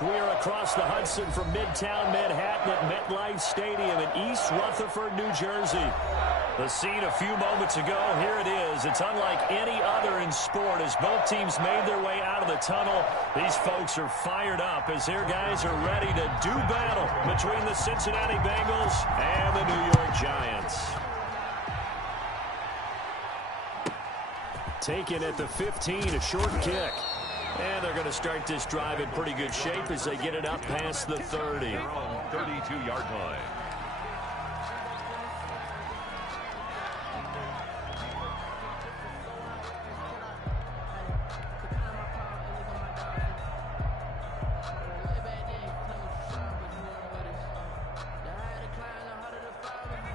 We are across the Hudson from Midtown Manhattan at MetLife Stadium in East Rutherford, New Jersey. The scene a few moments ago, here it is. It's unlike any other in sport as both teams made their way out of the tunnel. These folks are fired up as their guys are ready to do battle between the Cincinnati Bengals and the New York Giants. Taken at the 15, a short kick. And they're going to start this drive in pretty good shape as they get it up past the 30. 32-yard line.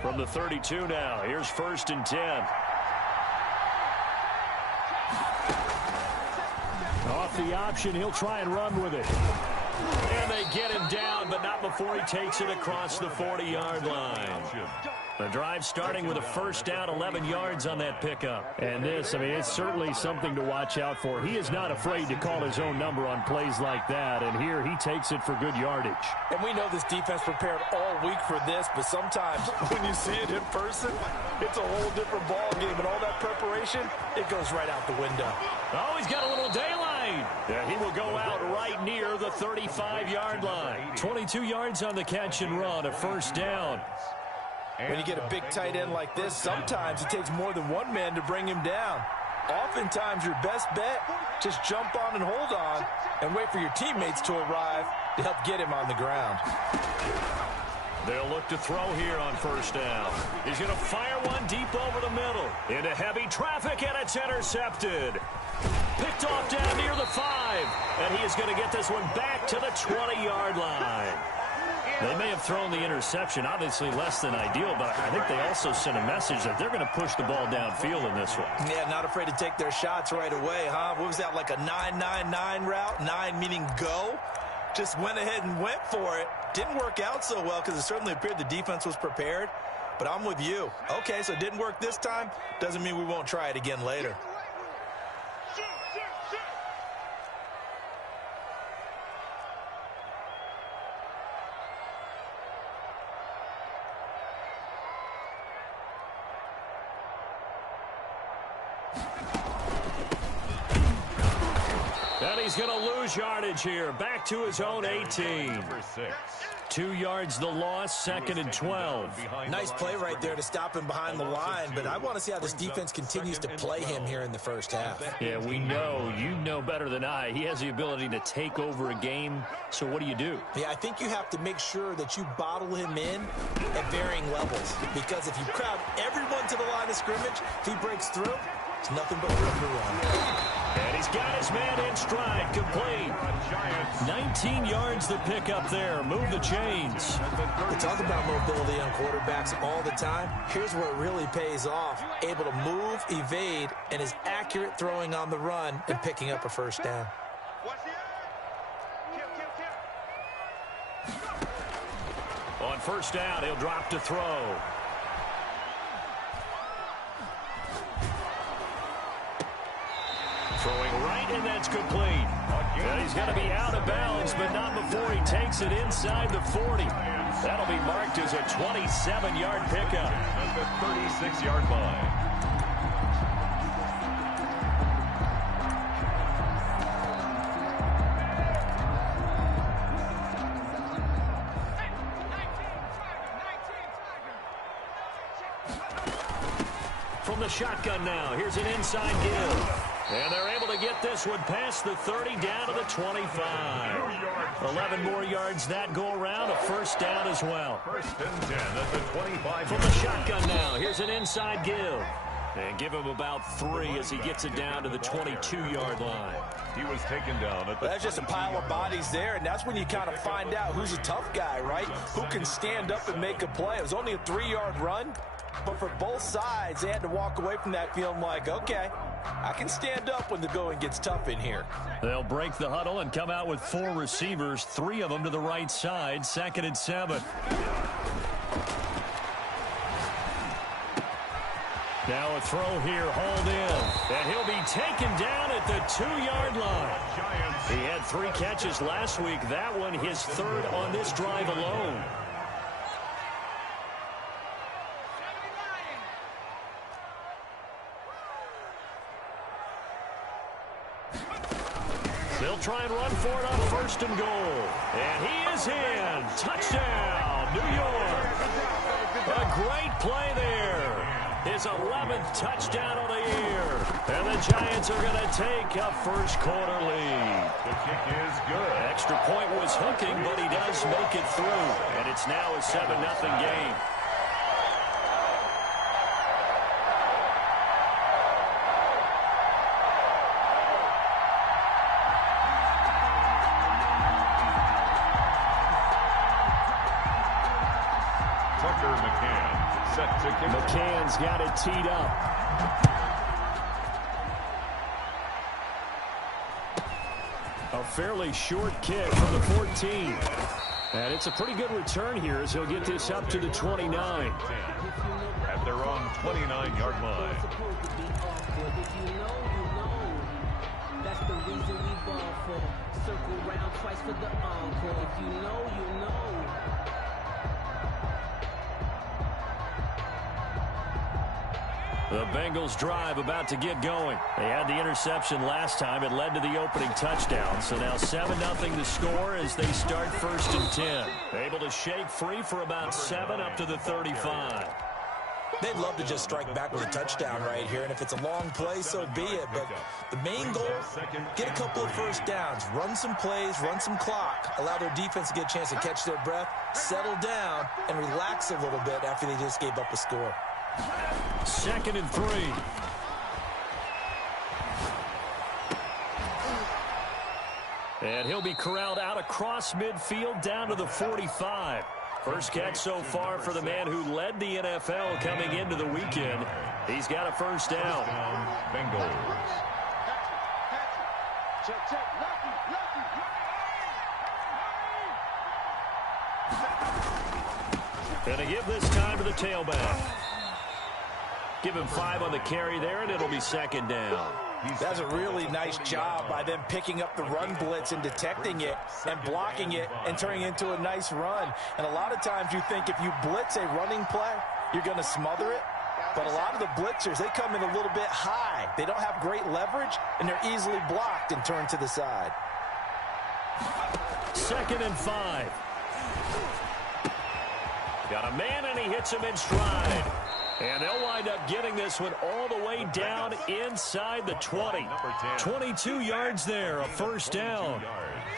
From the 32 now, here's 1st and 10. Off the option, he'll try and run with it. And they get him down, but not before he takes it across the 40-yard line. The drive starting with a 1st down, 11 yards on that pickup. And this, I mean, it's certainly something to watch out for. He is not afraid to call his own number on plays like that, and here he takes it for good yardage. And we know this defense prepared all week for this, but sometimes when you see it in person, it's a whole different ball game, and all that preparation, it goes right out the window. Oh, he's got a little daylight. Yeah, he will go out right near the 35-yard line. 22 yards on the catch and run, a 1st down. When you get a big tight end like this, sometimes it takes more than one man to bring him down. Oftentimes, your best bet, just jump on and hold on and wait for your teammates to arrive to help get him on the ground. They'll look to throw here on 1st down. He's going to fire one deep over the middle. Into heavy traffic, and it's intercepted. Picked off down near the 5. And he is going to get this one back to the 20-yard line. They may have thrown the interception, obviously less than ideal, but I think they also sent a message that they're going to push the ball downfield in this one. Yeah, not afraid to take their shots right away, huh? What was that, like a 9-9-9 route? 9 meaning go? Just went ahead and went for it. Didn't work out so well because it certainly appeared the defense was prepared. But I'm with you. Okay, so it didn't work this time. Doesn't mean we won't try it again later. And he's going to lose yardage here. Back to his own 18. 2 yards the loss, 2nd and 12. Nice play right there to stop him behind the line, but I want to see how this defense continues to play him here in the 1st half. Yeah, we know. You know better than I. He has the ability to take over a game, so what do you do? Yeah, I think you have to make sure that you bottle him in at varying levels, because if you crowd everyone to the line of scrimmage, if he breaks through, it's nothing but room to run. And he's got his man in stride, complete. 19 yards to pick up there. Move the chains. We talk about mobility on quarterbacks all the time. Here's where it really pays off. Able to move, evade, and is accurate throwing on the run and picking up a 1st down. On 1st down, he'll drop to throw. Throwing right, and that's complete. And he's going to be out of bounds, but not before he takes it inside the 40. That'll be marked as a 27-yard pickup. At the 36-yard line. From the shotgun now, here's an inside give. And they're able to get this one past the 30 down to the 25. 11 more yards that go around, a 1st down as well. 1st and 10 at the 25. From the shotgun now, here's an inside give. And give him about 3 as he gets it down to the 22-yard line. He was taken down at the That's just a pile of bodies there, and that's when you kind of find out who's a tough guy, right? Who can stand up and make a play. It was only a 3-yard run, but for both sides, they had to walk away from that feeling like, okay, I can stand up when the going gets tough in here. They'll break the huddle and come out with 4 receivers, 3 of them to the right side, 2nd and 7. Now a throw here, hauled in. And he'll be taken down at the 2-yard line. He had 3 catches last week. That one his 3rd on this drive alone. They'll try and run for it on 1st and goal. And he is in. Touchdown, New York. A great play there. His 11th touchdown of the year. And the Giants are going to take a first-quarter lead. The kick is good. Extra point was hooking, but he does make it through. And it's now a 7-0 game. McCann's got it teed up. A fairly short kick from the 14. And it's a pretty good return here as he'll get this up to the 29. At their own 29-yard line. That's the reason we ball for. Circle round twice for the encore. If you know, you know. The Bengals drive about to get going. They had the interception last time. It led to the opening touchdown. So now 7-0 the score as they start 1st and 10. Able to shake free for about 7 up to the 35. They'd love to just strike back with a touchdown right here, and if it's a long play, so be it. But the main goal, get a couple of first downs, run some plays, run some clock, allow their defense to get a chance to catch their breath, settle down, and relax a little bit after they just gave up a score. 2nd and 3. And he'll be corralled out across midfield down to the 45. First catch so far for the man who led the NFL coming into the weekend. He's got a first down. Bengals. Gonna give this time to the tailback. Give him 5 on the carry there, and it'll be 2nd down. That's a really nice job by them picking up the run blitz and detecting it and blocking it and turning it into a nice run. And a lot of times you think if you blitz a running play, you're going to smother it. But a lot of the blitzers, they come in a little bit high. They don't have great leverage, and they're easily blocked and turned to the side. 2nd and 5. Got a man, and he hits him in stride. And they'll wind up getting this one all the way down inside the 20. 22 yards there, a first down.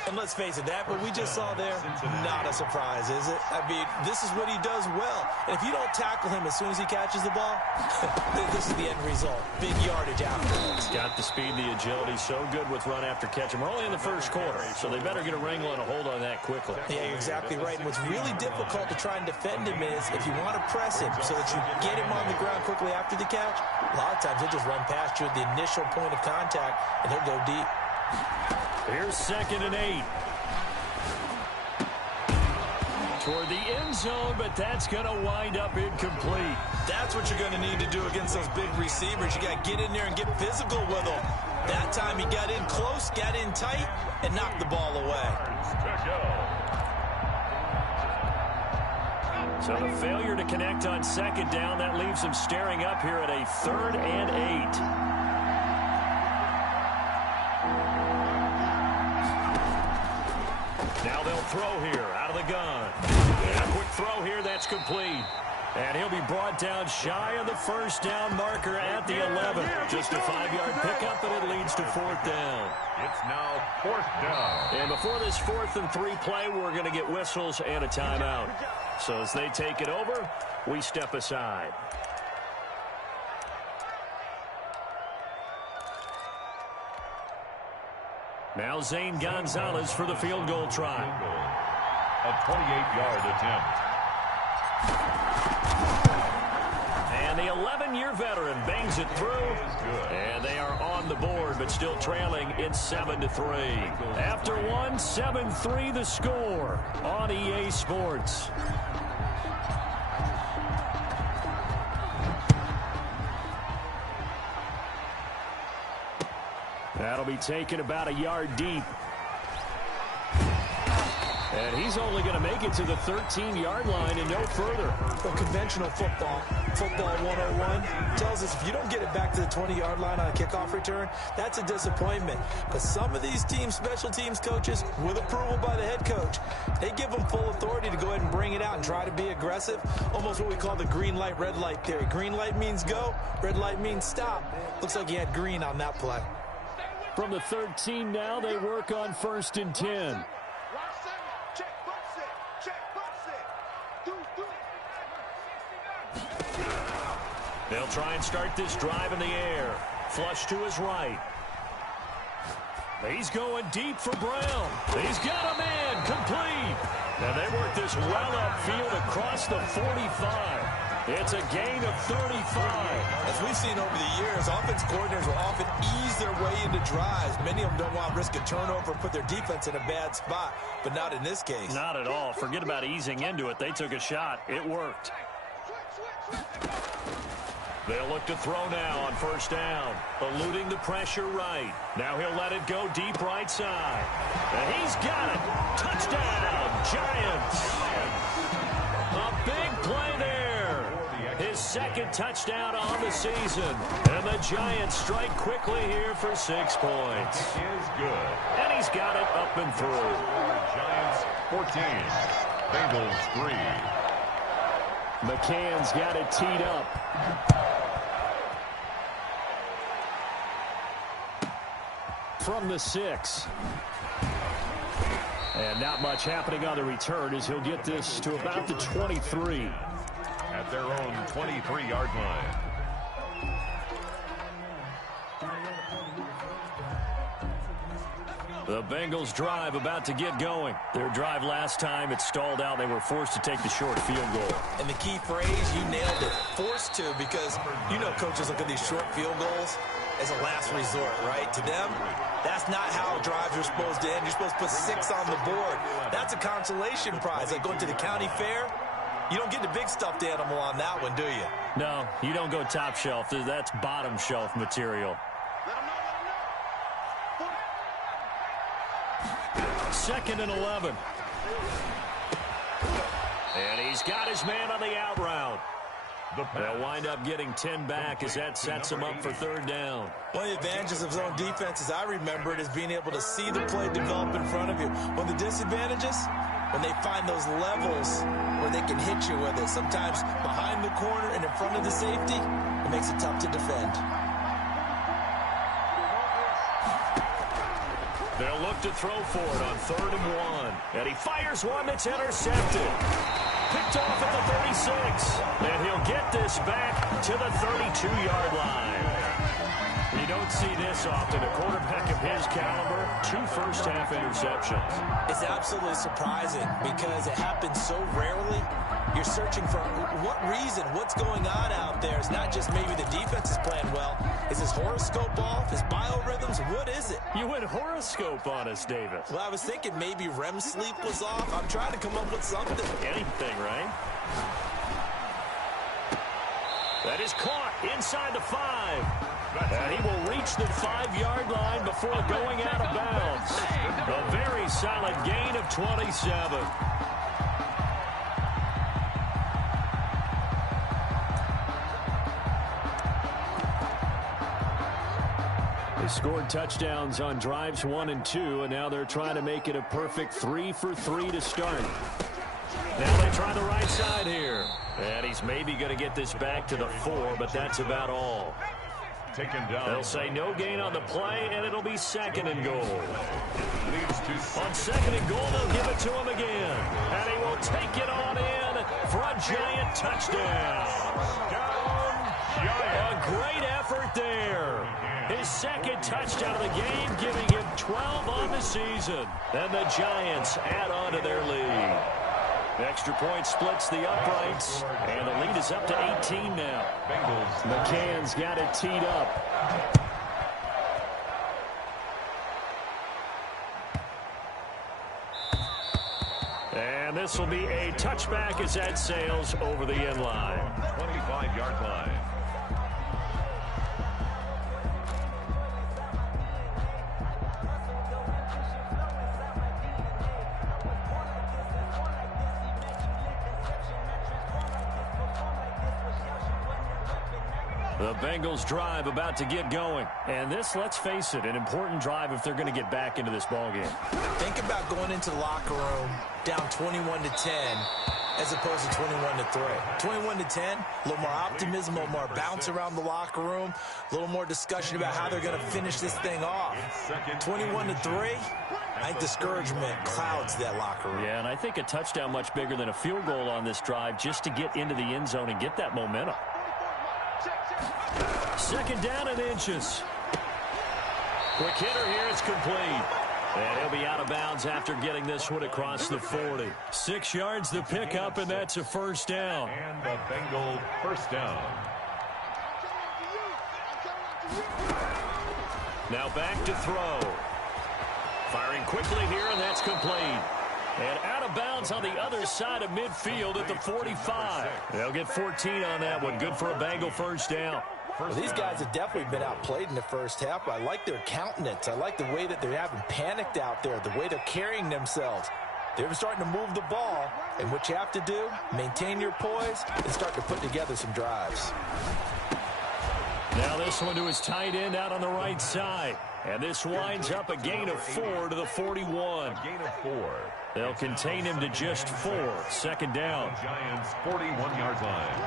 And let's face it, that what we just saw there, not a surprise, is it? I mean, this is what he does well. And if you don't tackle him as soon as he catches the ball, this is the end result. Big yardage afterwards. Got the speed, the agility, so good with run after catch. And we're only in the first quarter, so they better get a wrangle and a hold on that quickly. Yeah, you're exactly right. And what's really difficult to try and defend him is if you want to press him so that you get him on the ground quickly after the catch, a lot of times he'll just run past you at the initial point of contact, and he'll go deep. Here's 2nd and 8. Toward the end zone, but that's going to wind up incomplete. That's what you're going to need to do against those big receivers. You got to get in there and get physical with them. That time he got in close, got in tight, and knocked the ball away. So the failure to connect on 2nd down, that leaves him staring up here at a 3rd and 8. Now they'll throw here out of the gun. And a quick throw here, that's complete. And he'll be brought down shy of the first down marker at the 11. Just a 5-yard pickup, and it leads to 4th down. It's now 4th down. And before this 4th and 3 play, we're going to get whistles and a timeout. So as they take it over, we step aside. Now Zane Gonzalez for the field goal try. A 28-yard attempt. And the 11-year veteran bangs it through. And they are on the board, but still trailing in 7-3. After one, 7-3 the score on EA Sports. They'll be taken about a yard deep. And he's only going to make it to the 13-yard line and no further. Well, conventional football 101, tells us if you don't get it back to the 20-yard line on a kickoff return, that's a disappointment. But some of these teams, special teams coaches, with approval by the head coach, they give them full authority to go ahead and bring it out and try to be aggressive. Almost what we call the green light, red light theory. Green light means go, red light means stop. Looks like he had green on that play. From the 13 now, they work on 1st and 10. They'll try and start this drive in the air. Flush to his right. He's going deep for Brown. He's got a man complete. And they work this well upfield across the 45. It's a gain of 35. As we've seen over the years, offense coordinators will often ease their way into drives. Many of them don't want to risk a turnover and put their defense in a bad spot, but not in this case. Not at all. Forget about easing into it. They took a shot. It worked. They'll look to throw now on 1st down, eluding the pressure right. Now he'll let it go deep right side. And he's got it. Touchdown, Giants. A big play there. His 2nd touchdown on the season. And the Giants strike quickly here for 6 points. Is good. And he's got it up and through. Giants 14, Bengals 3. McCann's got it teed up. From the 6. And not much happening on the return as he'll get this to about the 23. At their own 23-yard line. The Bengals drive about to get going. Their drive last time, it stalled out. They were forced to take the short field goal. And the key phrase, you nailed it, forced to, because you know coaches look at these short field goals as a last resort, right? To them, that's not how drives are supposed to end. You're supposed to put 6 on the board. That's a consolation prize. Like going to the county fair, you don't get the big stuffed animal on that one, do you? No, you don't go top shelf. That's bottom shelf material. 2nd and 11. And he's got his man on the out route. They'll wind up getting 10 back as that sets him up for 3rd down. One of the advantages of zone defense, as I remember it, is being able to see the play develop in front of you. One of the disadvantages, when they find those levels where they can hit you with it, sometimes behind the corner and in front of the safety, it makes it tough to defend. They'll look to throw for it on 3rd and 1. And he fires one that's intercepted. Picked off at the 36. And he'll get this back to the 32-yard line. You don't see this often. A quarterback of his caliber, 2 first-half interceptions. It's absolutely surprising because it happens so rarely. You're searching for what reason, what's going on out there. It's not just maybe the defense is playing well. Is his horoscope off? His biorhythms? What is it? You went horoscope on us, Davis. Well, I was thinking maybe REM sleep was off. I'm trying to come up with something. Anything, right? That is caught inside the 5. And he will reach the 5-yard line before going out of bounds. A very solid gain of 27. They scored touchdowns on drives 1 and 2, and now they're trying to make it a perfect 3 for 3 to start. Now they try the right side here. And he's maybe going to get this back to the 4, but that's about all. Taken down. They'll say no gain on the play, and it'll be 2nd and goal. Leads to On 2nd and goal, they'll give it to him again. And he will take it on in for a Giant touchdown. A great effort there. His 2nd touchdown of the game, giving him 12 on the season. And the Giants add on to their lead. Extra point splits the uprights, and the lead is up to 18 now. Bengals. McCann's got it teed up. And this will be a touchback as that sails over the end line. 25-yard line. The Bengals drive about to get going. And this, let's face it, an important drive if they're going to get back into this ballgame. Think about going into the locker room down 21-10 as opposed to 21-3. 21-10, a little more optimism, a little more bounce around the locker room, a little more discussion about how they're going to finish this thing off. 21-3, I think discouragement clouds that locker room. Yeah, and I think a touchdown much bigger than a field goal on this drive just to get into the end zone and get that momentum. Second down and inches. Quick hitter here, it's complete. And he'll be out of bounds after getting this one across the 40. 6 yards to pick up, and that's a first down. And the Bengal first down. Now back to throw. Firing quickly here, and that's complete. And out of bounds on the other side of midfield at the 45. They'll get 14 on that one. Good for a Bengal first down. Well, these guys have definitely been outplayed in the first half, but I like their countenance. I like the way that they're having panicked out there, the way they're carrying themselves. They're starting to move the ball, and what you have to do, maintain your poise and start to put together some drives. Now this one to his tight end out on the right side. And this winds up a gain of 4 to the 41. A gain of 4. They'll contain him to just 4. Second down. Giants 41-yard line.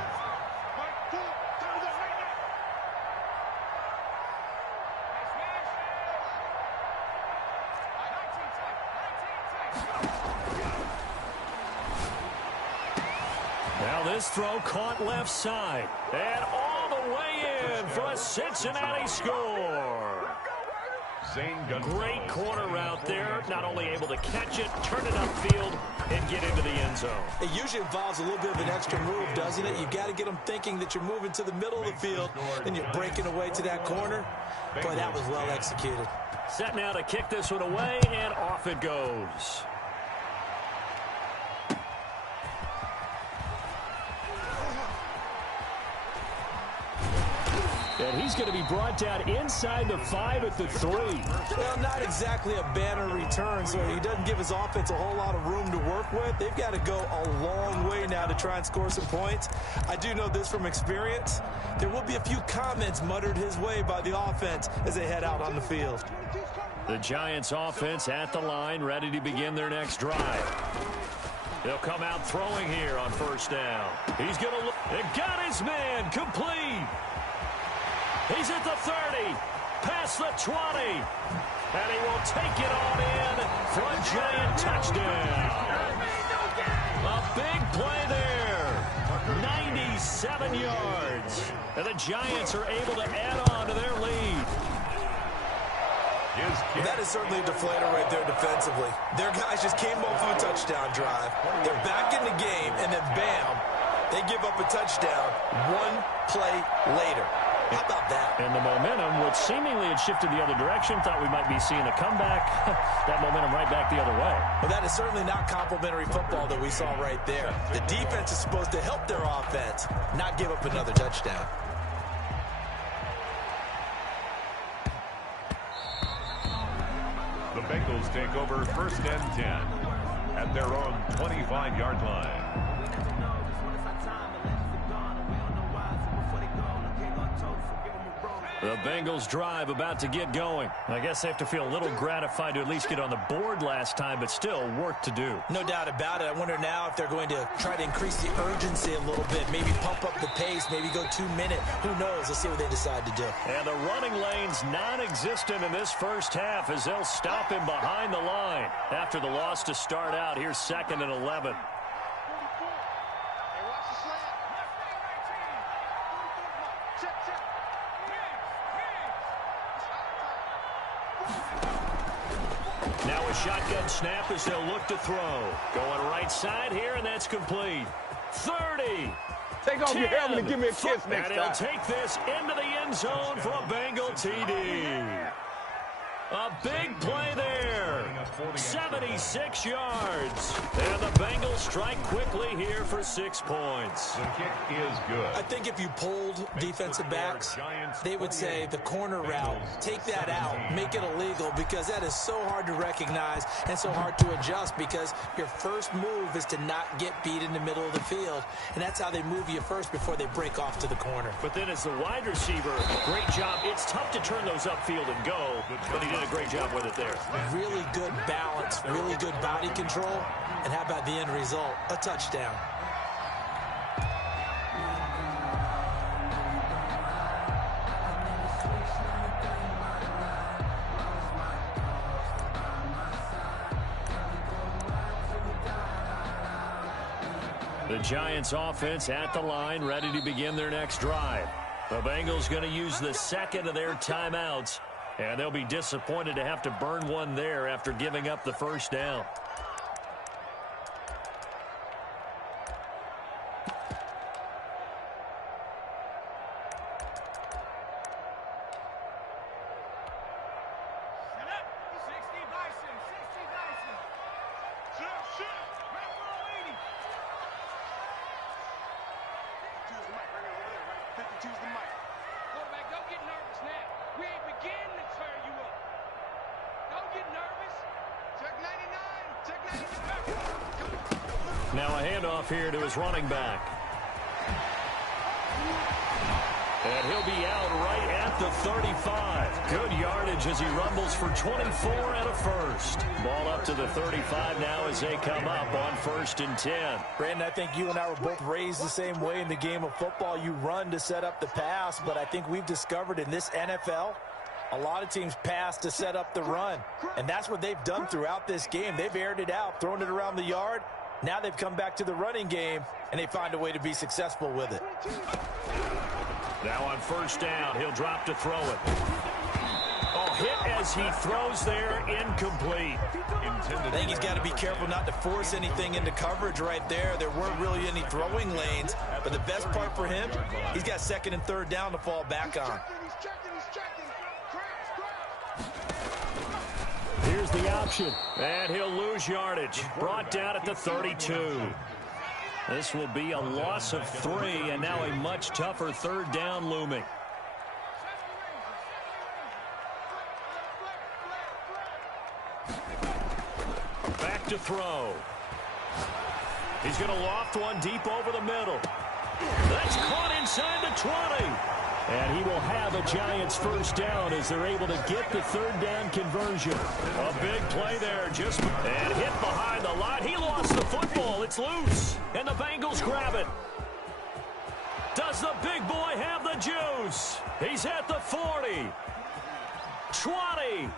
Now this throw caught left side. And all the way in for a Cincinnati score. Great corner route there. Not only able to catch it, turn it upfield, and get into the end zone. It usually involves a little bit of an extra move, doesn't it? You've got to get them thinking that you're moving to the middle of the field and you're breaking away to that corner. Boy, that was well executed. Set now to kick this one away, and off it goes. And he's going to be brought down inside the 5 at the 3. Well, not exactly a banner return, so he doesn't give his offense a whole lot of room to work with. They've got to go a long way now to try and score some points. I do know this from experience. There will be a few comments muttered his way by the offense as they head out on the field. The Giants offense at the line, ready to begin their next drive. They'll come out throwing here on first down. He's going to look. It got his man complete. He's at the 30, past the 20, and he will take it on in for a Giant touchdown. A big play there, 97 yards, and the Giants are able to add on to their lead. Well, that is certainly a deflator right there defensively. Their guys just came off of a touchdown drive. They're back in the game, and then bam, they give up a touchdown 1 play later. How about that? And the momentum, which seemingly had shifted the other direction, thought we might be seeing a comeback. That momentum right back the other way. Well, that is certainly not complimentary football that we saw right there. The defense is supposed to help their offense, not give up another touchdown. The Bengals take over first and 10 at their own 25-yard line. The Bengals drive about to get going. I guess they have to feel a little gratified to at least get on the board last time, but still work to do. No doubt about it. I wonder now if they're going to try to increase the urgency a little bit, maybe pump up the pace, maybe go 2 minute. Who knows? Let's see what they decide to do. And the running lane's non-existent in this first half as they'll stop him behind the line. After the loss to start out, here's 2nd and 11. Now a shotgun snap as they'll look to throw. Going right side here, and that's complete. 30. Take off your helmet and give me a kiss next time. And he'll take this into the end zone for a Bengal TD. A big play there. 76 yards. And the Bengals strike quickly here for 6 points. The kick is good. I think if you polled defensive backs, they would say the corner route, take that out, make it illegal, because that is so hard to recognize and so hard to adjust, because your first move is to not get beat in the middle of the field. And that's how they move you first before they break off to the corner. But then as the wide receiver, great job. It's tough to turn those upfield and go, but he did a great job with it there. Really good balance, really good body control. And how about the end result? A touchdown. The Giants offense at the line, ready to begin their next drive. The Bengals going to use the second of their timeouts, and they'll be disappointed to have to burn one there after giving up the first down. Now a handoff here to his running back. And he'll be out right at the 35. Good yardage as he rumbles for 24 and a first. Ball up to the 35 now as they come up on 1st and 10. Brandon, I think you and I were both raised the same way in the game of football. You run to set up the pass, but I think we've discovered in this NFL, a lot of teams pass to set up the run. And that's what they've done throughout this game. They've aired it out, thrown it around the yard. Now they've come back to the running game, and they find a way to be successful with it. Now on 1st down, he'll drop to throw it. Oh, hit as he throws there, incomplete. I think he's got to be careful not to force anything into coverage right there. There weren't really any throwing lanes, but the best part for him, he's got 2nd and 3rd down to fall back on. Here's the option, and he'll lose yardage. Brought down at the 32. This will be a loss of 3, and now a much tougher 3rd down looming. Back to throw. He's going to loft one deep over the middle. That's caught inside the 20. And he will have a Giants 1st down as they're able to get the 3rd down conversion. A big play there, and hit behind the line. He lost the football. It's loose, and the Bengals grab it. Does the big boy have the juice? He's at the 40, 20,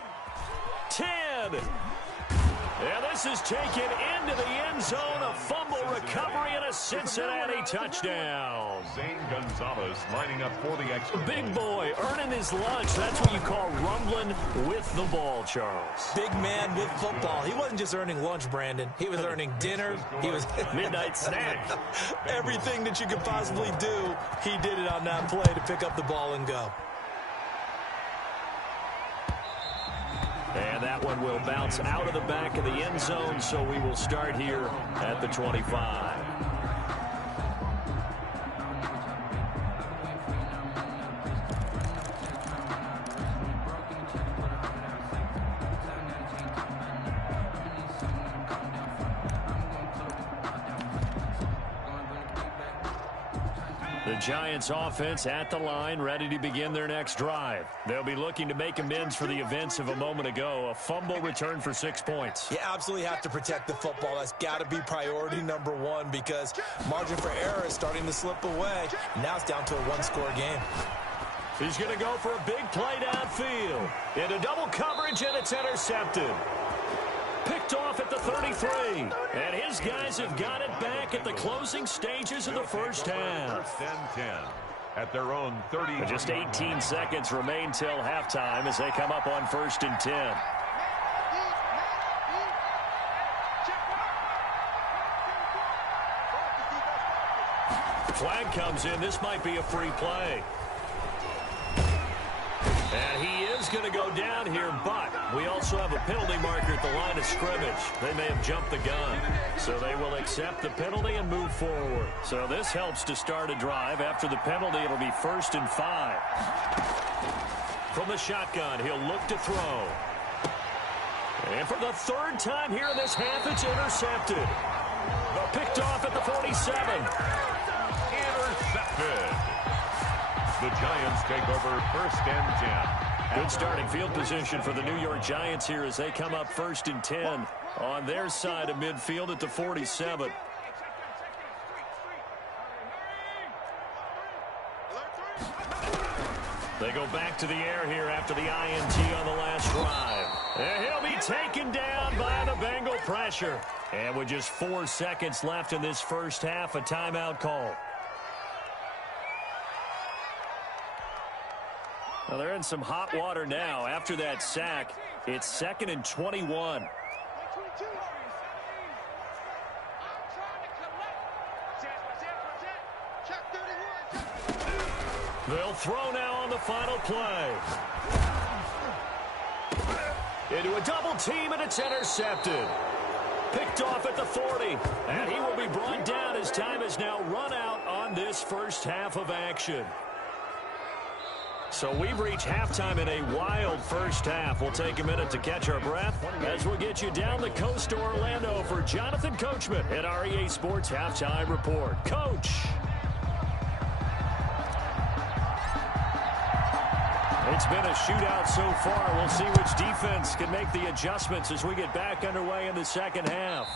10. And this is taken into the end zone. A fumble recovery and a Cincinnati touchdown. Zane Gonzalez lining up for the extra. Big boy earning his lunch. That's what you call rumbling with the ball, Charles. Big man with football. He wasn't just earning lunch, Brandon. He was earning dinner. He was midnight snack. Everything that you could possibly do, he did it on that play to pick up the ball and go. And that one will bounce out of the back of the end zone, so we will start here at the 25. The Giants offense at the line, ready to begin their next drive. They'll be looking to make amends for the events of a moment ago. A fumble return for 6 points. You absolutely have to protect the football. That's got to be priority number one, because margin for error is starting to slip away. Now it's down to a one-score game. He's going to go for a big play downfield. Into double coverage, and it's intercepted. Picked off at the 33. And his guys have got it back at the closing stages of the first half. 1st and 10 at their own 30. Just 18 seconds remain till halftime as they come up on 1st and 10. Flag comes in. This might be a free play. And he is going to go down here, but we also have a penalty marker at the line of scrimmage. They may have jumped the gun. So they will accept the penalty and move forward. So this helps to start a drive. After the penalty, it'll be 1st and 5. From the shotgun, he'll look to throw. And for the 3rd time here in this half, it's intercepted. Picked off at the 47. Intercepted. The Giants take over 1st and 10. Good starting field position for the New York Giants here as they come up 1st and 10 on their side of midfield at the 47. They go back to the air here after the INT on the last drive. And he'll be taken down by the Bengal pressure. And with just 4 seconds left in this first half, a timeout call. Well, they're in some hot water now. After that sack, it's 2nd and 21. They'll throw now on the final play. Into a double team, and it's intercepted. Picked off at the 40. And he will be brought down as time has now run out on this first half of action. So we've reached halftime in a wild first half. We'll take a minute to catch our breath as we'll get you down the coast to Orlando for Jonathan Coachman at our EA Sports Halftime Report. Coach. It's been a shootout so far. We'll see which defense can make the adjustments as we get back underway in the second half.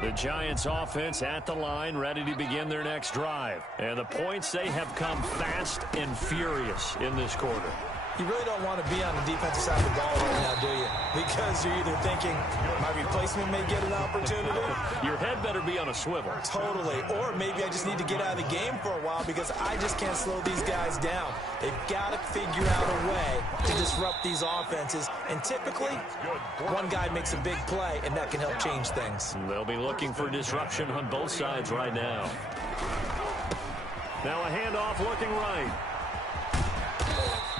The Giants offense at the line, ready to begin their next drive. And the points, they have come fast and furious in this quarter. You really don't want to be on the defensive side of the ball right now, do you? Because you're either thinking, my replacement may get an opportunity. Your head better be on a swivel. Totally. Or maybe I just need to get out of the game for a while because I just can't slow these guys down. They've got to figure out a way to disrupt these offenses. And typically, one guy makes a big play, and that can help change things. They'll be looking for disruption on both sides right now. Now a handoff looking right.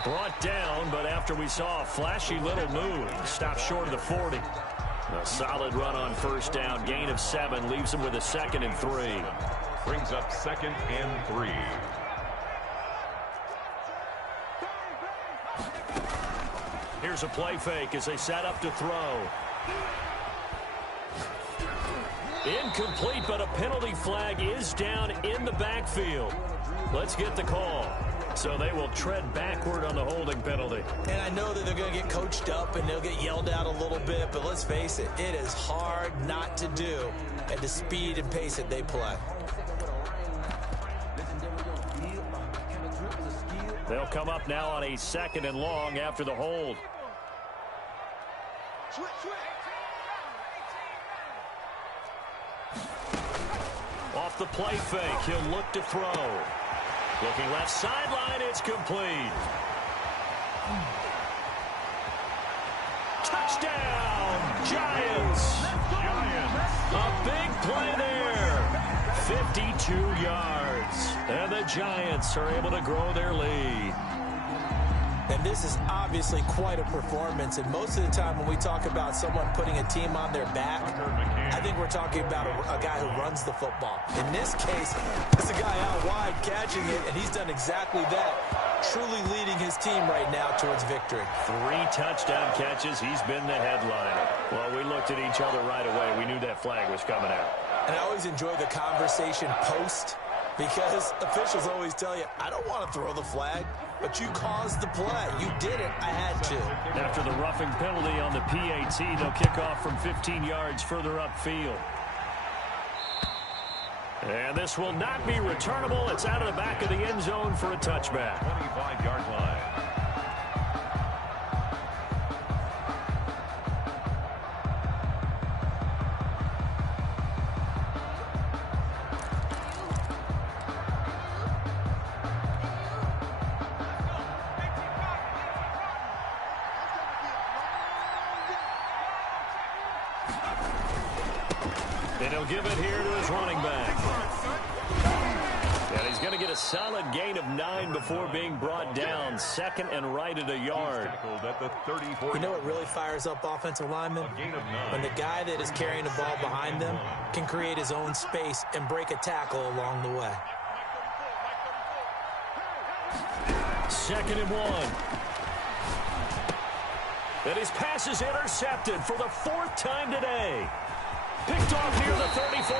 Brought down, but after we saw a flashy little move, stopped short of the 40. A solid run on first down, gain of 7, leaves him with a 2nd and 3. Brings up 2nd and 3. Here's a play fake as they set up to throw. Incomplete, but a penalty flag is down in the backfield. Let's get the call. So they will tread backward on the holding penalty. And I know that they're going to get coached up and they'll get yelled at a little bit, but let's face it, it is hard not to do at the speed and pace that they play. They'll come up now on a 2nd and long after the hold. Off the play fake, he'll look to throw. Looking left sideline, it's complete. Touchdown, Giants. A big play there. 52 yards. And the Giants are able to grow their lead. And this is obviously quite a performance. And most of the time when we talk about someone putting a team on their back, I think we're talking about a guy who runs the football. In this case, it's a guy out wide catching it, and he's done exactly that, truly leading his team right now towards victory. 3 touchdown catches. He's been the headliner. Well, we looked at each other right away. We knew that flag was coming out. And I always enjoy the conversation post, because officials always tell you, I don't want to throw the flag, but you caused the play. You did it. I had to. After the roughing penalty on the PAT, they'll kick off from 15 yards further upfield. And this will not be returnable. It's out of the back of the end zone for a touchback. 25-yard line. And he'll give it here to his running back. And he's going to get a solid gain of 9 before being brought down. Second and right at a yard. You know what really fires up offensive linemen? When the guy that is carrying the ball behind them can create his own space and break a tackle along the way. Second and 1. And his pass is intercepted for the 4th time today. Picked off near the 34.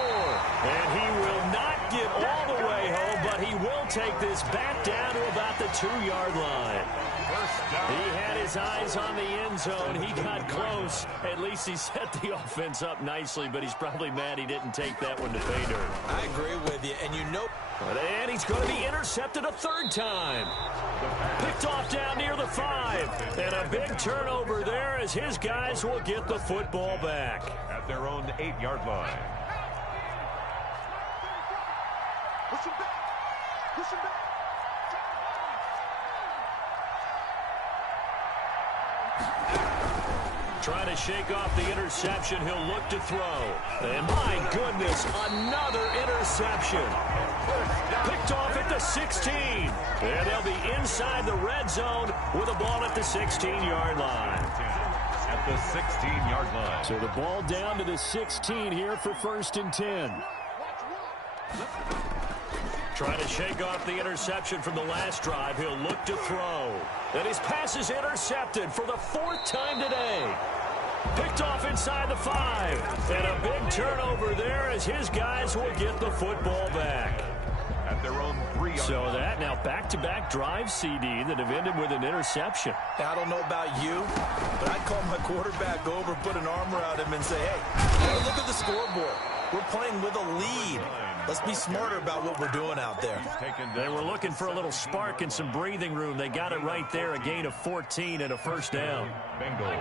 And he will not get all the way home, but he will take this back down to about the 2-yard line. He had his eyes on the end zone. He got close. At least he set the offense up nicely, but he's probably mad he didn't take that one to pay dirt. I agree with you, and you know... And he's going to be intercepted a 3rd time. Picked off down near the 5. And a big turnover there as his guys will get the football back. At their own 8-yard line. Push him back. Push him back. Trying to shake off the interception. He'll look to throw. And my goodness, another interception. Picked off at the 16. And they'll be inside the red zone with a ball at the 16-yard line. At the 16-yard line. So the ball down to the 16 here for 1st and 10. Trying to shake off the interception from the last drive. He'll look to throw. And his pass is intercepted for the 4th time today. Picked off inside the 5. And a big turnover there as his guys will get the football back. At their own 3-yard So line. that now back-to-back drive CD that have ended with an interception. I don't know about you, but I'd call my quarterback over, put an arm around him, and say, hey, look at the scoreboard. We're playing with a lead. Let's be smarter about what we're doing out there. They were looking for a little spark and some breathing room. They got it right there, a gain of 14 and a 1st down. Bengals.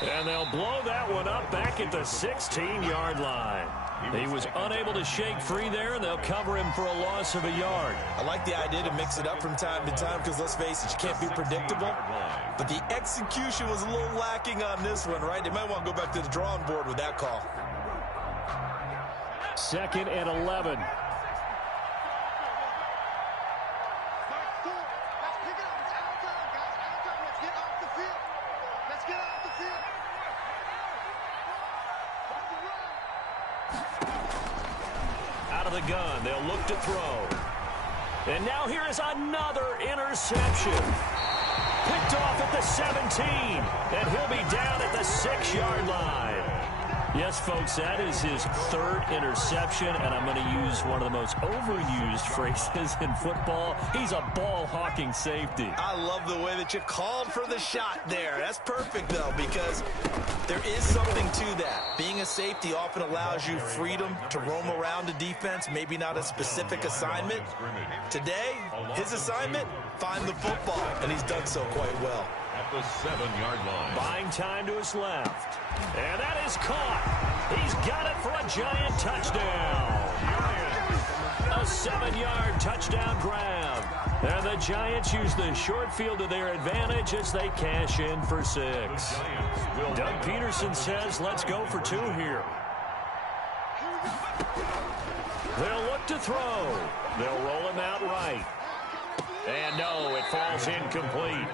And they'll blow that one up back at the 16-yard line. He was unable to shake free there, and they'll cover him for a loss of a yard. I like the idea to mix it up from time to time because, let's face it, you can't be predictable. But the execution was a little lacking on this one, right? They might want to go back to the drawing board with that call. 2nd and 11. Out of the gun, they'll look to throw. And now here is another interception. Picked off at the 17, and he'll be down at the 6-yard line. Yes, folks, that is his 3rd interception, and I'm going to use one of the most overused phrases in football. He's a ball-hawking safety. I love the way that you called for the shot there. That's perfect, though, because there is something to that. Being a safety often allows you freedom to roam around the defense, maybe not a specific assignment. Today, his assignment, find the football, and he's done so quite well. At the 7-yard line. Buying time to his left. And that is caught. He's got it for a giant touchdown. A 7-yard touchdown grab. And the Giants use the short field to their advantage as they cash in for 6. Doug Peterson says, let's go for 2 here. They'll look to throw. They'll roll him out right. And no, it falls incomplete.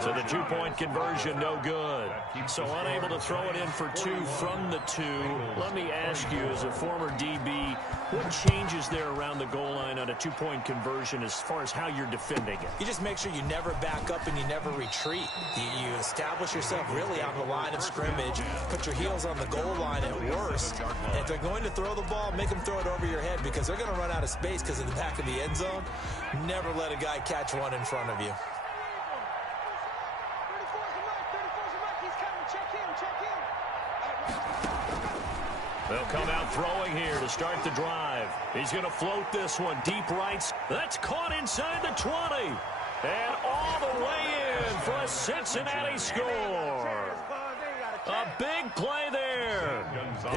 So the 2-point conversion, no good. So unable to throw it in for 2 from the 2. Let me ask you, as a former DB, what changes there around the goal line on a 2-point conversion as far as how you're defending it? You just make sure you never back up and you never retreat. You establish yourself really on the line of scrimmage, put your heels on the goal line at worst. And if they're going to throw the ball, make them throw it over your head because they're going to run out of space because of the back of the end zone. Never let a guy catch one in front of you. They'll come out throwing here to start the drive. He's going to float this one deep right. That's caught inside the 20. And all the way in for a Cincinnati score. A big play there there.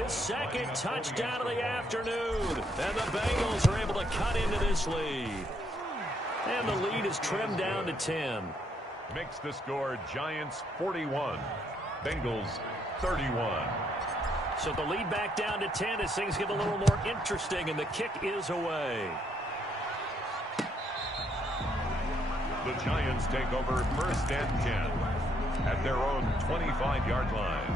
His second touchdown of the afternoon. And the Bengals are able to cut into this lead. And the lead is trimmed down to 10. Makes the score Giants 41, Bengals 31. So the lead back down to 10 as things get a little more interesting, and the kick is away. The Giants take over first and 10 at their own 25-yard line.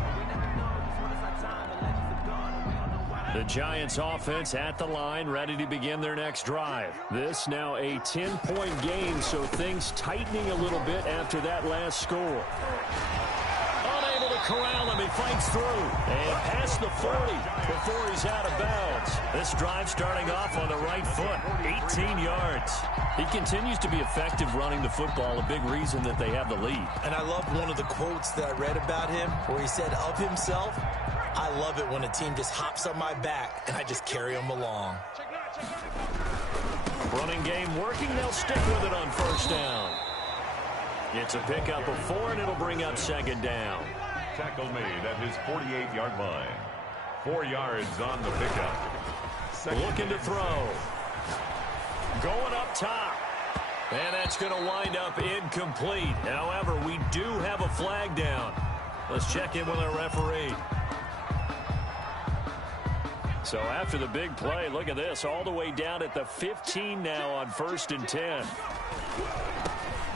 The Giants offense at the line, ready to begin their next drive. This now a 10-point game, so things tightening a little bit after that last score. Unable to corral him, he fights through and past the 40 before he's out of bounds. This drive starting off on the right foot, 18 yards. He continues to be effective running the football, a big reason that they have the lead. And I love one of the quotes that I read about him where he said of himself, "I love it when a team just hops on my back and I just carry them along." Running game working. They'll stick with it on first down. It's a pickup of 4, and it'll bring up second down. Tackle made at his 48-yard line. 4 yards on the pickup. Looking to throw. Going up top. And that's going to wind up incomplete. However, we do have a flag down. Let's check in with our referee. So after the big play, look at this, all the way down at the 15 now on first and 10.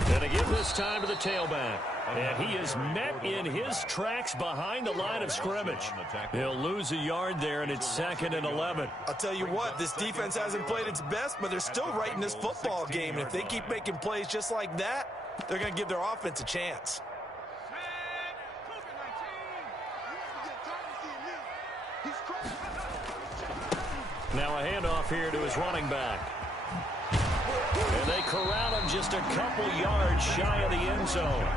And to give this time to the tailback. And he is met in his tracks behind the line of scrimmage. He'll lose a yard there, and it's second and 11. I'll tell you what, this defense hasn't played its best, but they're still right in this football game. And if they keep making plays just like that, they're going to give their offense a chance. Now a handoff here to his running back. And they corral him just a couple yards shy of the end zone.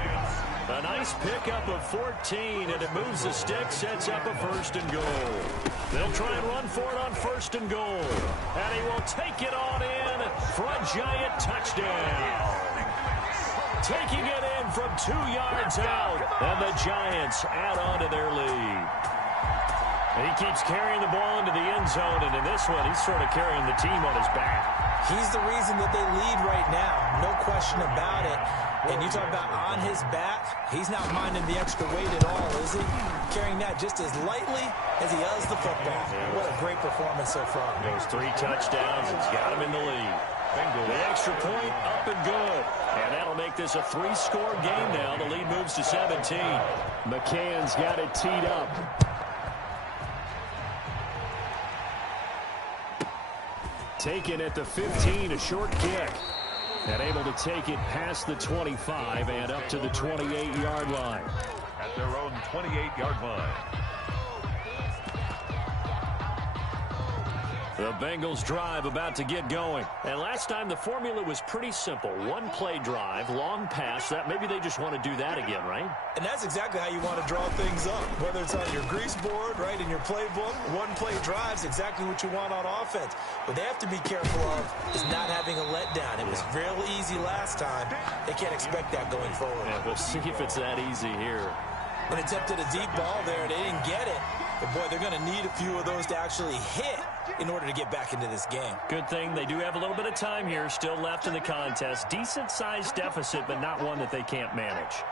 A nice pickup of 14, and it moves the stick, sets up a first and goal. They'll try and run for it on first and goal. And he will take it on in for a Giant touchdown. Taking it in from 2 yards out, and the Giants add on to their lead. He keeps carrying the ball into the end zone, and in this one, he's sort of carrying the team on his back. He's the reason that they lead right now, no question about it. And you talk about on his back, he's not minding the extra weight at all, is he? Carrying that just as lightly as he does the football. What a great performance so far. Those 3 touchdowns, it's got him in the lead. The extra point up and good. And that'll make this a 3-score game now. The lead moves to 17. McCann's got it teed up. Taken at the 15, a short kick. And able to take it past the 25 and up to the 28-yard line. At their own 28-yard line. The Bengals drive about to get going. And last time the formula was pretty simple. 1-play drive, long pass. That maybe they just want to do that again, right? And that's exactly how you want to draw things up. Whether it's on your grease board, right, in your playbook, 1-play drive's exactly what you want on offense. What they have to be careful of is not having a letdown. It was real easy last time. They can't expect that going forward. Yeah, we'll see if it's that easy here. An attempt at a deep ball there. They didn't get it. But, boy, they're going to need a few of those to actually hit in order to get back into this game. Good thing they do have a little bit of time here still left in the contest. Decent-sized deficit, but not one that they can't manage.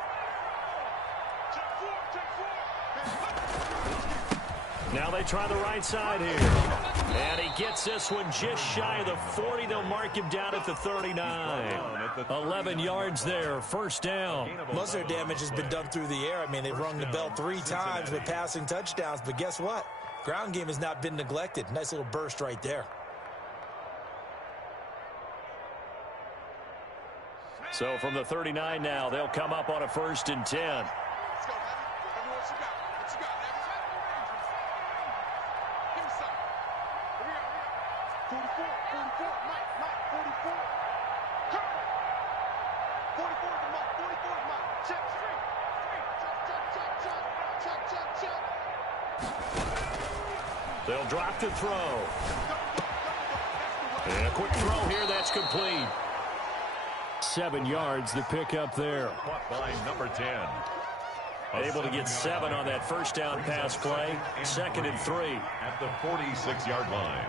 Now they try the right side here. And he gets this one just shy of the 40. They'll mark him down at the 39. 11 yards there, first down. Most of their damage has been done through the air. I mean, they've rung the bell 3 times with passing touchdowns. But guess what? Ground game has not been neglected. Nice little burst right there. So from the 39 now, they'll come up on a first and 10. They'll drop to throw. And a quick throw here, that's complete. 7 yards, the pickup there. Caught by number 10. Able to get 7 on that first down pass play. 2nd and 3. At the 46-yard line.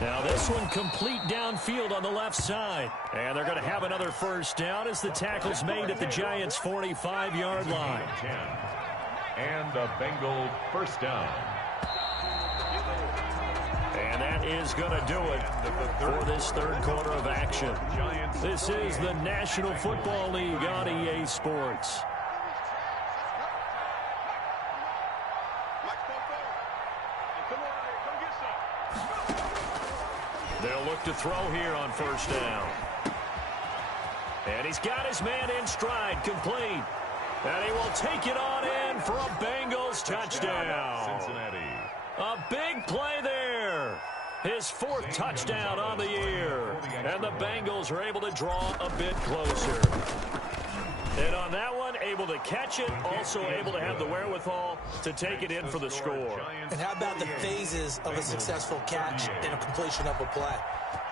Now this one complete downfield on the left side. And they're going to have another first down as the tackle's made at the Giants' 45-yard line. And a Bengal first down. And that is going to do it for this third quarter of action. This is the National Football League on EA Sports. They'll look to throw here on first down. And he's got his man in stride, complete. And he will take it on in for a Bengals touchdown. Cincinnati. A big play there. His 4th touchdown on the year. And the Bengals are able to draw a bit closer. And on that one, able to catch it, also able to have the wherewithal to take it in for the score. And how about the phases of a successful catch and a completion of a play?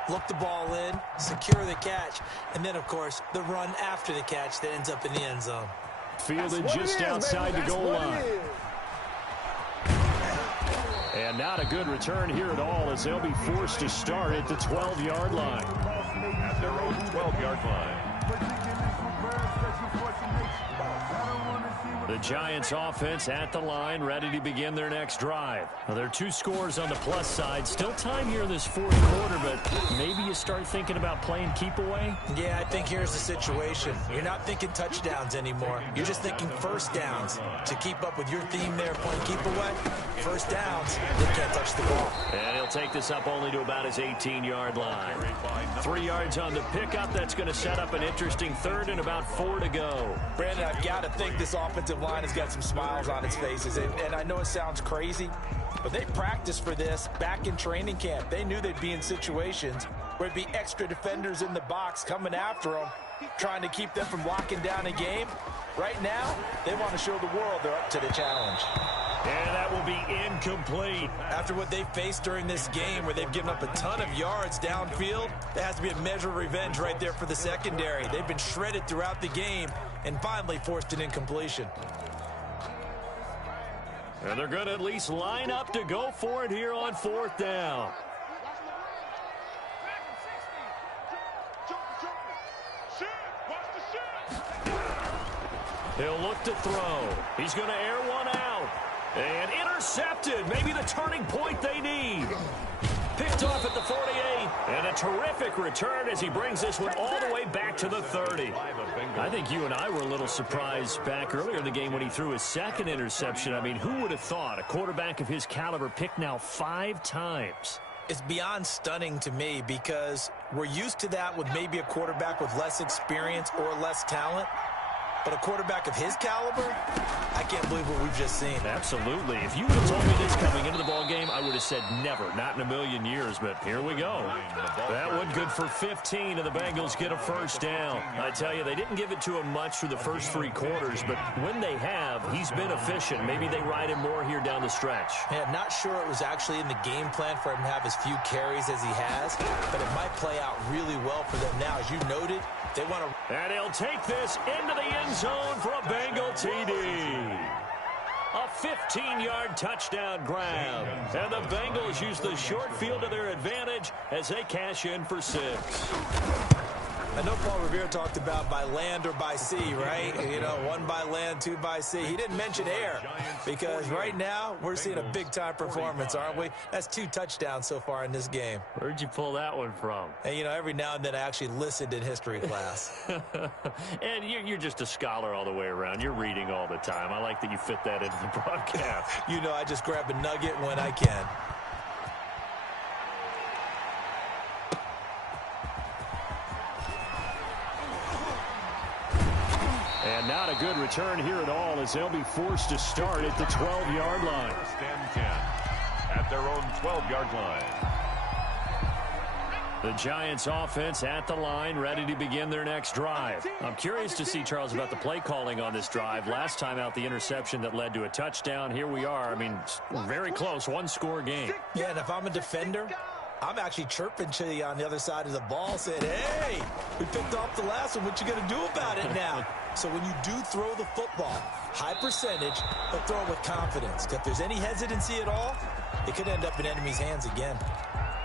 Look the ball in, secure the catch, and then, of course, the run after the catch that ends up in the end zone. Fielded just outside the goal line. And not a good return here at all as they'll be forced to start at the 12-yard line. At their own 12-yard line. The Giants offense at the line, ready to begin their next drive. Now, there are 2 scores on the plus side. Still time here in this 4th quarter, but maybe you start thinking about playing keep away? Yeah, I think here's the situation. You're not thinking touchdowns anymore. You're just thinking first downs. To keep up with your theme there, playing keep away, first downs, they can't touch the ball. And he'll take this up only to about his 18-yard line. 3 yards on the pickup. That's going to set up an interesting 3rd and about 4 to go. Brandon, I've got to think this offensive line has got some smiles on its faces. And I know it sounds crazy, but they practiced for this back in training camp. They knew they'd be in situations where there'd be extra defenders in the box coming after them, trying to keep them from locking down a game. Right now, they want to show the world they're up to the challenge. And that will be incomplete. After what they faced during this game where they've given up a ton of yards downfield, there has to be a measure of revenge right there for the secondary. They've been shredded throughout the game and finally forced an incompletion. And they're going to at least line up to go for it here on 4th down. He'll look to throw. He's going to air one out. And intercepted. Maybe the turning point they need. Picked off at the 48. And a terrific return as he brings this one all the way back to the 30. I think you and I were a little surprised back earlier in the game when he threw his 2nd interception. I mean, who would have thought a quarterback of his caliber picked now 5 times? It's beyond stunning to me because we're used to that with maybe a quarterback with less experience or less talent. But a quarterback of his caliber, I can't believe what we've just seen. Absolutely. If you would have told me this coming into the ballgame, I would have said never, not in a million years. But here we go. That one good for 15, and the Bengals get a first down. I tell you, they didn't give it to him much through the first 3 quarters, but when they have, he's been efficient. Maybe they ride him more here down the stretch. Yeah, not sure it was actually in the game plan for him to have as few carries as he has, but it might play out really well for them now. As you noted, they want to... And he'll take this into the end zone for a Bengal TD. A 15-yard touchdown grab. And the Bengals use the short field to their advantage as they cash in for 6. I know Paul Revere talked about by land or by sea, right? You know, 1 by land, 2 by sea. He didn't mention air because right now we're seeing a big-time performance, aren't we? That's 2 touchdowns so far in this game. Where'd you pull that one from? And, you know, every now and then I actually listened in history class. And you're just a scholar all the way around. You're reading all the time. I like that you fit that into the broadcast. You know, I just grab a nugget when I can. And not a good return here at all as they'll be forced to start at the 12-yard line. First and 10 at their own 12-yard line. The Giants offense at the line, ready to begin their next drive. I'm curious to see, Charles, about the play calling on this drive. Last time out, the interception that led to a touchdown. Here we are. I mean, very close, 1-score game. Yeah, and if I'm a defender, I'm actually chirping to you on the other side of the ball saying, hey, we picked off the last one. What you going to do about it now? So when you do throw the football, high percentage, but throw it with confidence. If there's any hesitancy at all, it could end up in enemy's hands again.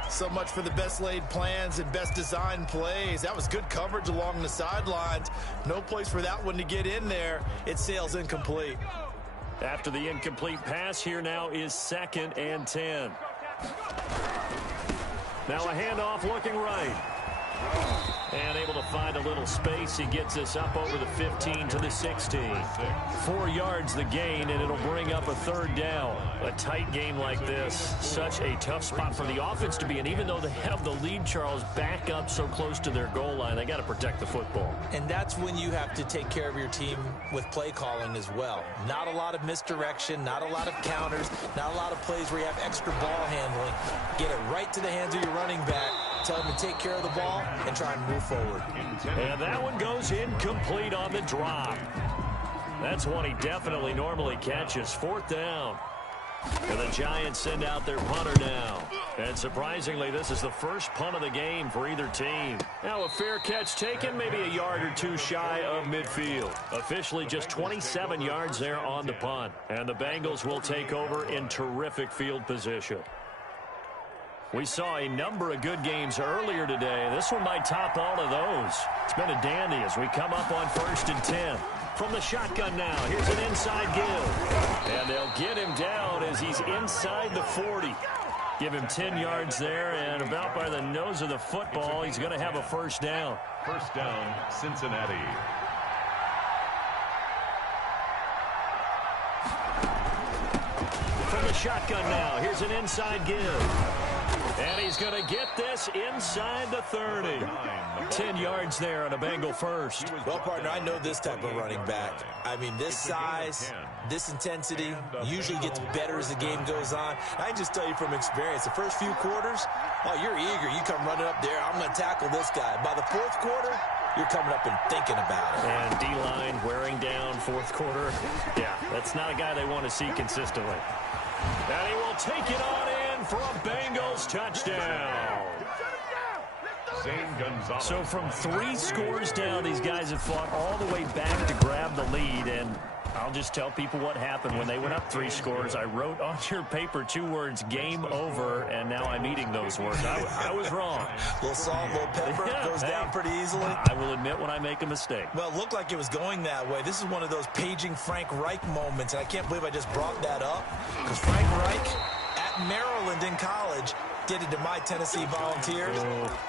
So much for the best laid plans and best designed plays. That was good coverage along the sidelines. No place for that one to get in there. It sails incomplete. After the incomplete pass, here now is 2nd and 10. Now a handoff looking right. And able to find a little space. He gets this up over the 15 to the 16. 4 yards the gain, and it'll bring up a 3rd down. A tight game like this, such a tough spot for the offense to be in. Even though they have the lead, Charles, back up so close to their goal line, they got to protect the football. And that's when you have to take care of your team with play calling as well. Not a lot of misdirection, not a lot of counters, not a lot of plays where you have extra ball handling. Get it right to the hands of your running back. Tell him to take care of the ball and try and move forward. And that one goes incomplete on the drop. That's one he definitely normally catches. 4th down. And the Giants send out their punter now. And surprisingly, this is the first punt of the game for either team. Now a fair catch taken, maybe a yard or two shy of midfield. Officially just 27 yards there on the punt. And the Bengals will take over in terrific field position. We saw a number of good games earlier today. This one might top all of those. It's been a dandy as we come up on 1st and 10. From the shotgun now, here's an inside give. And they'll get him down as he's inside the 40. Give him 10 yards there, and about by the nose of the football, he's going to have a 1st down. 1st down, Cincinnati. From the shotgun now, here's an inside give. And he's going to get this inside the 30. 10 yards there on a Bengal 1st. Well, partner, I know this type of running back. I mean, this size, this intensity usually gets better as the game goes on. I can just tell you from experience, the first few quarters, oh, you're eager. You come running up there, I'm going to tackle this guy. By the 4th quarter, you're coming up and thinking about it. And D-line wearing down 4th quarter. Yeah, that's not a guy they want to see consistently. And he will take it on in for a Bengals touchdown. So from 3 scores down, these guys have fought all the way back to grab the lead. And I'll just tell people what happened when they went up 3 scores. I wrote on your paper 2 words, game over, and now I'm eating those words. I was wrong. A little salt, a little pepper, goes down pretty easily. I will admit when I make a mistake. Well, it looked like it was going that way. This is one of those paging Frank Reich moments, and I can't believe I just brought that up, because Frank Reich at Maryland in college did it to my Tennessee Volunteers,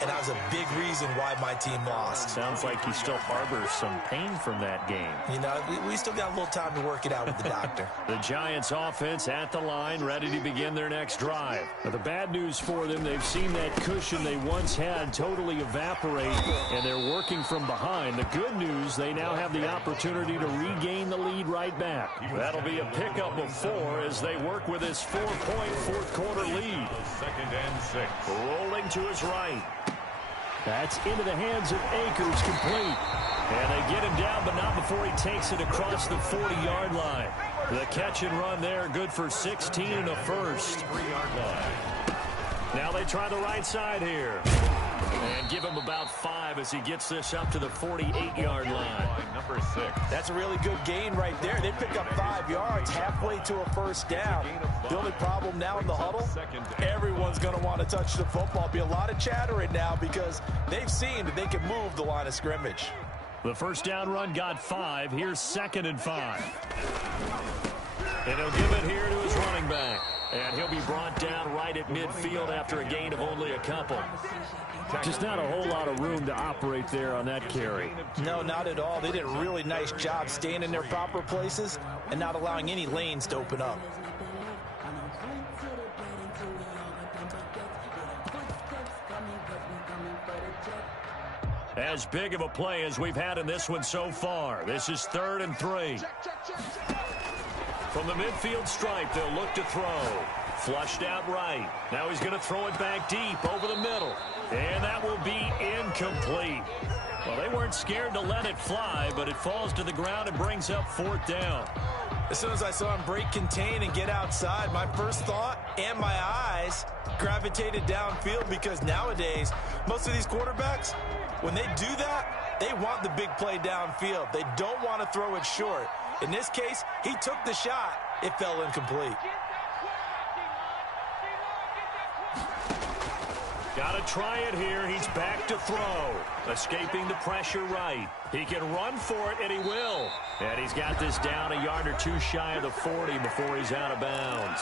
and that was a big reason why my team lost. Sounds like he still harbors some pain from that game. You know, we still got a little time to work it out with the doctor. The Giants offense at the line, ready to begin their next drive. Now, the bad news for them, they've seen that cushion they once had totally evaporate, and they're working from behind. The good news, they now have the opportunity to regain the lead right back. That'll be a pickup of 4 as they work with this 4-point 4th quarter lead. 2nd and 6. Rolling to his right. That's into the hands of Akers, complete. And they get him down, but not before he takes it across the 40-yard line. The catch and run there, good for 16 and a 1st. 3-yard line. Now they try the right side here. And give him about 5 as he gets this up to the 48-yard line. Number 6. That's a really good gain right there. They pick up 5 yards halfway to a 1st down. The only problem now in the huddle, everyone's going to want to touch the football. Be a lot of chattering now because they've seen that they can move the line of scrimmage. The 1st down run got 5. Here's 2nd and 5. And he'll give it here to his running back. And he'll be brought down right at midfield after a gain of only a couple. Just not a whole lot of room to operate there on that carry. No, not at all. They did a really nice job staying in their proper places and not allowing any lanes to open up. As big of a play as we've had in this one so far. This is 3rd and 3. From the midfield stripe, they'll look to throw. Flushed out right. Now he's going to throw it back deep over the middle. And that will be incomplete. Well, they weren't scared to let it fly, but it falls to the ground and brings up 4th down. As soon as I saw him break contain and get outside, my first thought and my eyes gravitated downfield, because nowadays, most of these quarterbacks, when they do that, they want the big play downfield. They don't want to throw it short. In this case, he took the shot. It fell incomplete. Got to try it here. He's back to throw. Escaping the pressure right. He can run for it, and he will. And he's got this down a yard or two shy of the 40 before he's out of bounds.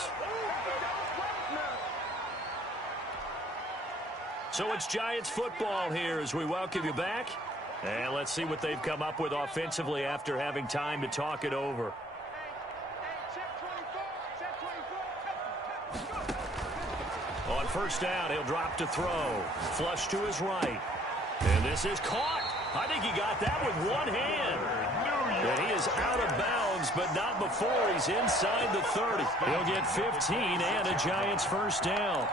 So it's Giants football here as we welcome you back. And let's see what they've come up with offensively after having time to talk it over. On first down, he'll drop to throw. Flush to his right. And this is caught. I think he got that with one hand. And he is out of bounds, but not before he's inside the 30. He'll get 15 and a Giants first down.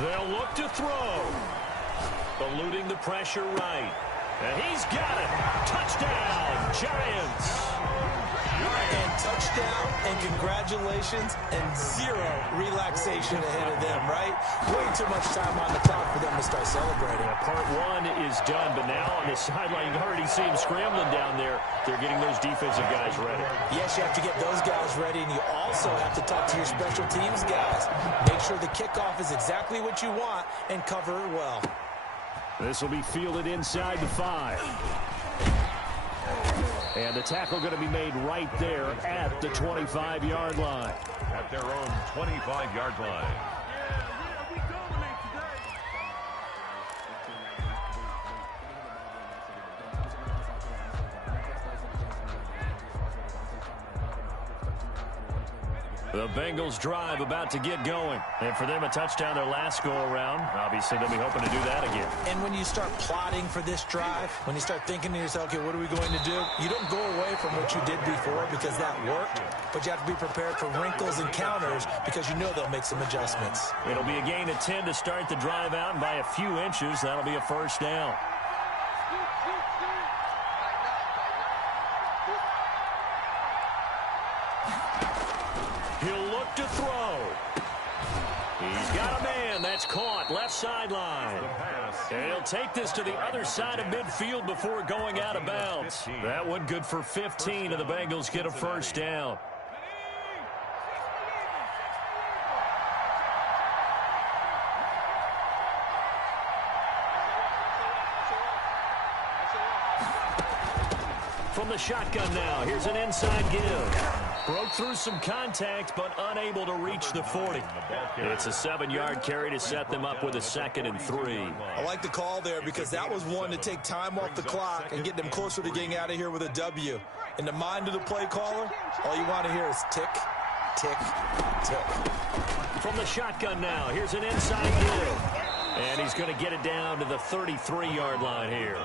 They'll look to throw. Eluding the pressure right. And he's got it. Touchdown, Giants. And touchdown, and congratulations, and zero relaxation ahead of them, right? Way too much time on the clock for them to start celebrating. Part one is done, but now on the sideline, you already see him scrambling down there. They're getting those defensive guys ready. Yes, you have to get those guys ready, and you also have to talk to your special teams guys. Make sure the kickoff is exactly what you want and cover it well. This will be fielded inside the 5. And the tackle going to be made right there at the 25-yard line. At their own 25-yard line. The Bengals drive about to get going. And for them, a touchdown their last go-around. Obviously, they'll be hoping to do that again. And when you start plotting for this drive, when you start thinking to yourself, okay, what are we going to do? You don't go away from what you did before because that worked, but you have to be prepared for wrinkles and counters because you know they'll make some adjustments. It'll be a gain of 10 to start the drive out, and by a few inches, that'll be a first down. He'll look to throw. He's got a man. That's caught. Left sideline. And he'll take this to the other side of midfield before going out of bounds. That one good for 15, and the Bengals get a first down. From the shotgun now, here's an inside give. Broke through some contact, but unable to reach the 40. It's a 7-yard carry to set them up with a 2nd and 3. I like the call there because that was one to take time off the clock and get them closer to getting out of here with a W. In the mind of the play caller, all you want to hear is tick, tick, tick. From the shotgun now, here's an inside give. And he's going to get it down to the 33-yard line here.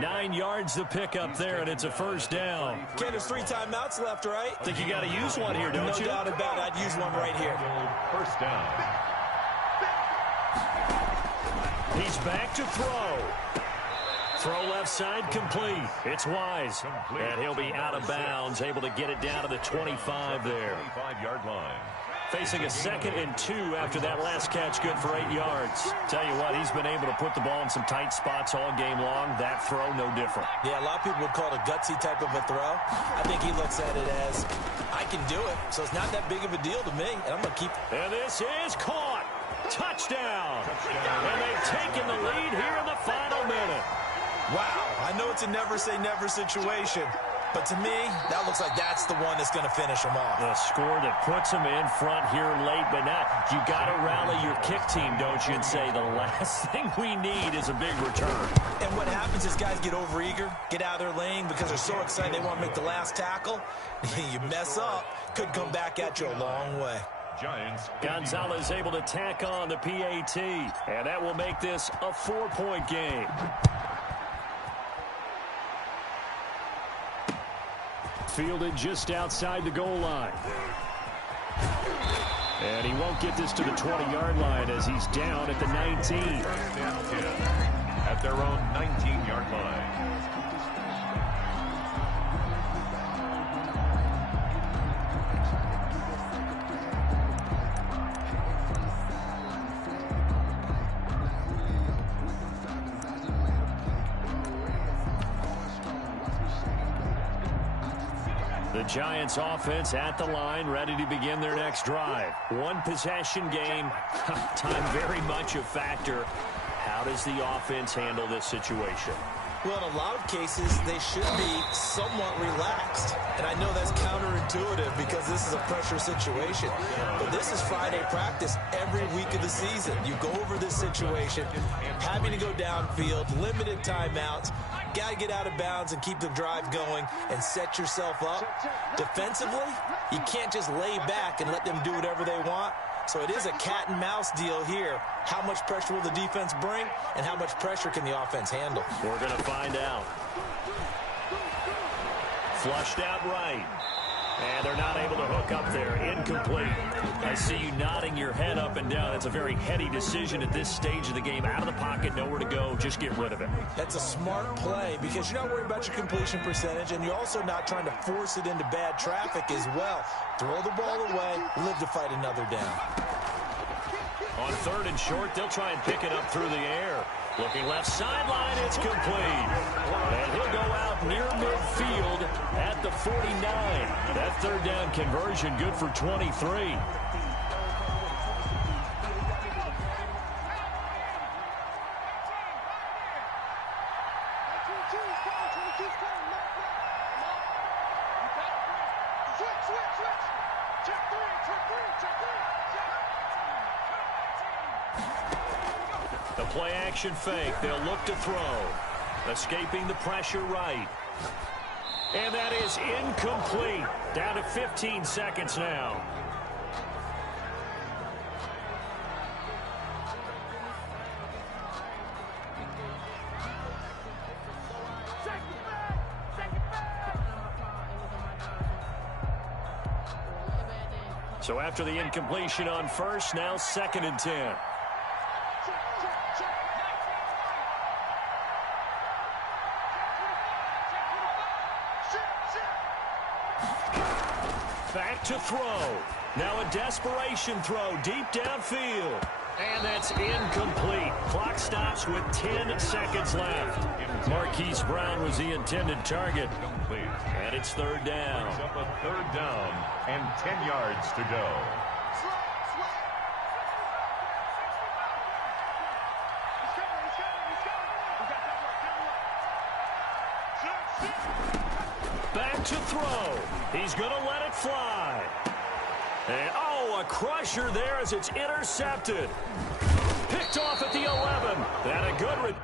9 yards to pick up there, and it's a first down. Ken, there's 3 timeouts left, right? I think you got to use one here, don't you? No doubt about it. I'd use one right here. First down. He's back to throw. Throw left side complete. It's Wise. And he'll be out of bounds, able to get it down to the 25 there. 25-yard line. Facing a 2nd and 2 after that last catch, good for 8 yards. Tell you what, he's been able to put the ball in some tight spots all game long. That throw, no different. Yeah, a lot of people would call it a gutsy type of a throw. I think he looks at it as, I can do it, so it's not that big of a deal to me, and I'm going to keep. And this is caught. Touchdown. And they've taken the lead here in the final minute. Wow, I know it's a never-say-never situation, but to me, that looks like that's the one that's going to finish them off. The score that puts them in front here late, but now you got to rally your kick team, don't you, and say the last thing we need is a big return. And what happens is guys get overeager, get out of their lane because they're so excited they want to make the last tackle. You mess up, could come back at you a long way. Giants. Gonzalez able to tack on the PAT, and that will make this a 4-point game. Fielded just outside the goal line. And he won't get this to the 20-yard line as he's down at the 19. First and 10 at their own 19-yard line. The Giants offense at the line, ready to begin their next drive. One possession game. Time very much a factor. How does the offense handle this situation? Well, in a lot of cases, they should be somewhat relaxed. And I know that's counterintuitive because this is a pressure situation. But this is Friday practice every week of the season. You go over this situation, having to go downfield, limited timeouts, got to get out of bounds and keep the drive going and set yourself up. Defensively, you can't just lay back and let them do whatever they want. So it is a cat and mouse deal here. How much pressure will the defense bring, and how much pressure can the offense handle? We're going to find out. Flushed out right. And they're not able to hook up there. Incomplete. I see you nodding your head up and down. That's a very heady decision at this stage of the game. Out of the pocket, nowhere to go. Just get rid of it. That's a smart play because you're not worried about your completion percentage, and you're also not trying to force it into bad traffic as well. Throw the ball away, live to fight another down. On 3rd and short, they'll try and pick it up through the air. Looking left sideline, it's complete. And he'll go out near midfield at the 49. That 3rd down conversion good for 23. The play action fake. They'll look to throw. Escaping the pressure right. And that is incomplete. Down to 15 seconds now. So after the incompletion on 1st, now 2nd and 10. Back to throw. Now a desperation throw deep downfield. And that's incomplete. Clock stops with 10 seconds left. Marquise Brown was the intended target. And it's 3rd down. Up a 3rd down and 10 yards to go. Back to throw. He's going to let it fly. And, oh, a crusher there as it's intercepted. Picked off at the 11. And a good